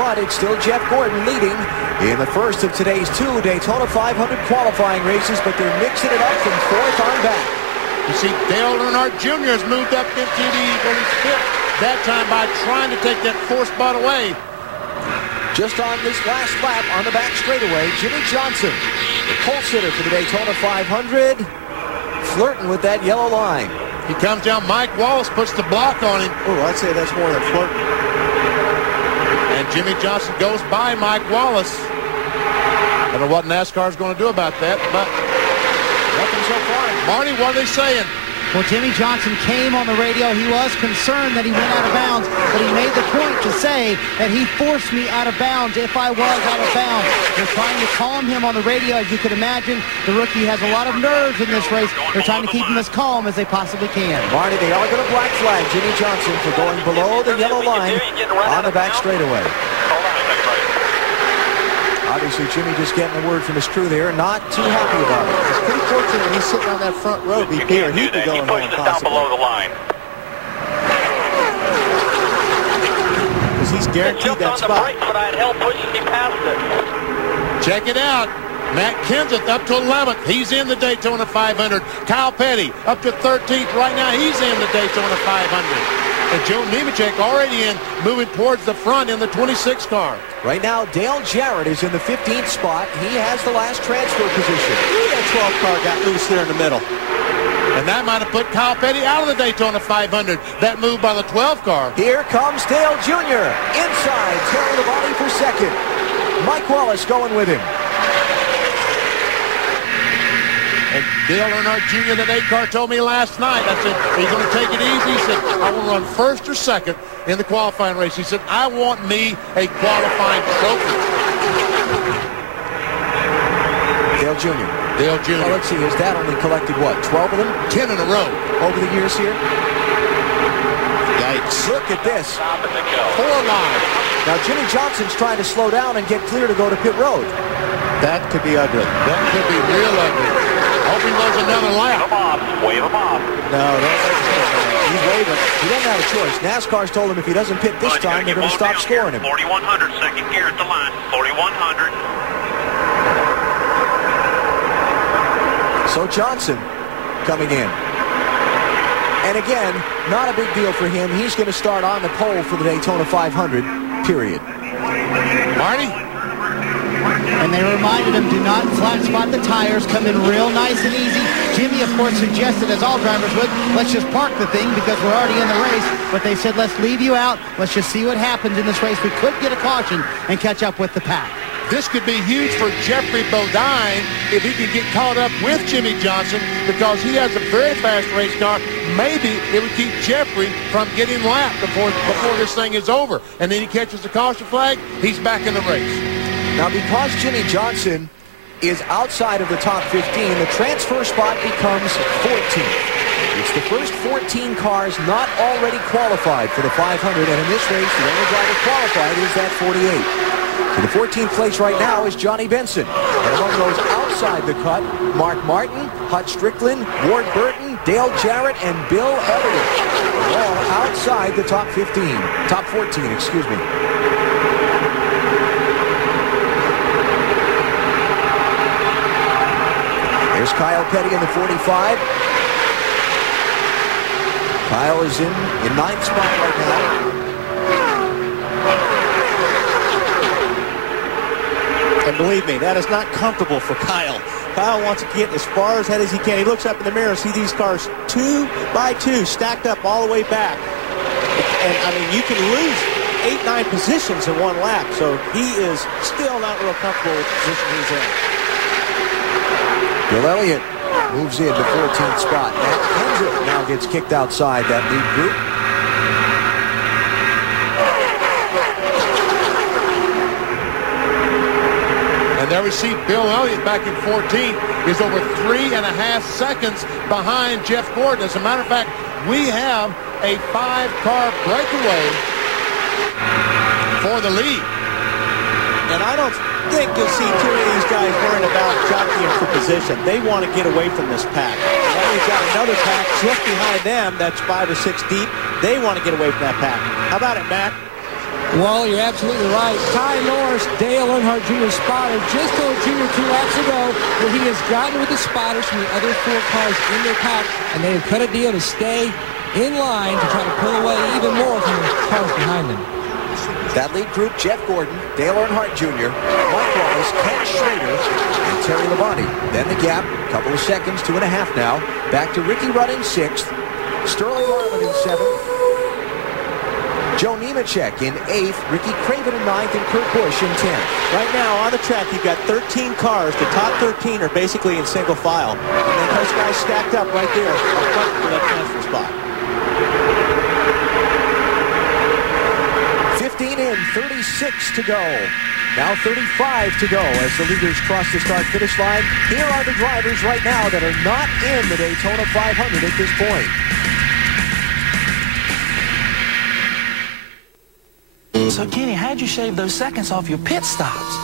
front. It's still Jeff Gordon leading in the first of today's 2 Daytona 500 qualifying races, but they're mixing it up from fourth on back. You see, Dale Earnhardt Jr. has moved up into the fifth that time by trying to take that 4th spot away. Just on this last lap on the back straightaway, Jimmie Johnson, the pole sitter for the Daytona 500, flirting with that yellow line. He comes down. Mike Wallace puts the block on him. Oh, I'd say that's more than flirting. And Jimmie Johnson goes by Mike Wallace. I don't know what NASCAR is going to do about that, but nothing so far. Marty, what are they saying? Well, Jimmie Johnson came on the radio. He was concerned that he went out of bounds, but he made the point to say that he forced me out of bounds if I was out of bounds. They're trying to calm him on the radio. As you could imagine, the rookie has a lot of nerves in this race. They're trying to keep him as calm as they possibly can. Marty, they are going to black flag Jimmie Johnson for going below the yellow line on the back straightaway. Obviously, Jimmie just getting a word from his crew there. Not too happy about it. It's pretty fortunate when he's sitting on that front row. He'd be going home possibly. Below the line. Because he's guaranteed that spot. But I had held pushing me past it. Check it out. Matt Kenseth up to 11th. He's in the Daytona 500. Kyle Petty up to 13th. Right now, he's in the Daytona 500. And Joe Nemechek already in, moving towards the front in the 26 car. Right now, Dale Jarrett is in the 15th spot. He has the last transfer position. That 12 car got loose there in the middle. And that might have put Kyle Petty out of the Daytona 500. That move by the 12 car. Here comes Dale Jr. Inside, tearing the body for second. Mike Wallace going with him. And Dale Earnhardt Jr., the 8 car, told me last night, I said, are you going to take it easy? He said, I want to run first or second in the qualifying race. He said, I want me a qualifying trophy. Dale Jr. Dale Jr. Well, let's see, his dad only collected, what, 12 of them? 10 in a row. Over the years here? Yikes. Look at this. 4 lines. Now, Jimmie Johnson's trying to slow down and get clear to go to pit road. That could be ugly. That could be real ugly. Hope he runs another lap. Wave him off. No, he's waving. He doesn't have a choice. NASCAR's told him if he doesn't pit this time, they're going to stop scoring him. 4100, second gear at the line. 4100. So Johnson coming in. And again, not a big deal for him. He's going to start on the pole for the Daytona 500, period. Marty? And they reminded him, do not flat spot the tires, come in real nice and easy. Jimmie, of course, suggested, as all drivers would, let's just park the thing because we're already in the race. But they said, let's leave you out. Let's just see what happens in this race. We could get a caution and catch up with the pack. This could be huge for Jeffrey Bodine if he can get caught up with Jimmie Johnson because he has a very fast race car. Maybe it would keep Jeffrey from getting lapped before this thing is over. And then he catches the caution flag, he's back in the race. Now, because Jimmie Johnson is outside of the top 15, the transfer spot becomes 14th. It's the first 14 cars not already qualified for the 500, and in this race, the only driver qualified is that 48. So the 14th place right now is Johnny Benson. And among those outside the cut, Mark Martin, Hut Strickland, Ward Burton, Dale Jarrett, and Bill Elliott. They're all outside the top 14, excuse me. There's Kyle Petty in the 45. Kyle is in 9th spot right now. And believe me, that is not comfortable for Kyle. Kyle wants to get as far ahead as he can. He looks up in the mirror and sees these cars 2 by 2 stacked up all the way back. And, I mean, you can lose 8-9 positions in one lap. So he is still not real comfortable with the position he's in. Bill Elliott moves in to 14th spot. Matt Kenseth now gets kicked outside that lead group. And there we see Bill Elliott back in 14th is over 3.5 seconds behind Jeff Gordon. As a matter of fact, we have a 5-car breakaway for the lead. And I don't think you'll see too many of these guys worrying about jockeying for position. They want to get away from this pack. Now we've got another pack just behind them that's 5 or 6 deep. They want to get away from that pack. How about it, Matt? Well, you're absolutely right. Ty Norris, Dale Earnhardt Jr.'s spotter, just told Junior 2 laps ago that he has gotten with the spotters from the other 4 cars in their pack, and they have cut a deal to stay in line to try to pull away even more from the cars behind them. That lead group, Jeff Gordon, Dale Earnhardt Jr., Mike Wallace, Ken Schrader, and Terry Labonte. Then the gap, a couple of seconds, 2.5 now. Back to Ricky Rudd in 6th, Sterling Marlin in 7th, Joe Nemechek in 8th, Ricky Craven in 9th, and Kurt Busch in 10th. Right now on the track, you've got 13 cars. The top 13 are basically in single file. And then those guys stacked up right there up front for that transfer spot. 15 in, 36 to go. Now 35 to go as the leaders cross the start-finish line. Here are the drivers right now that are not in the Daytona 500 at this point. So, Kenny, how'd you shave those seconds off your pit stops?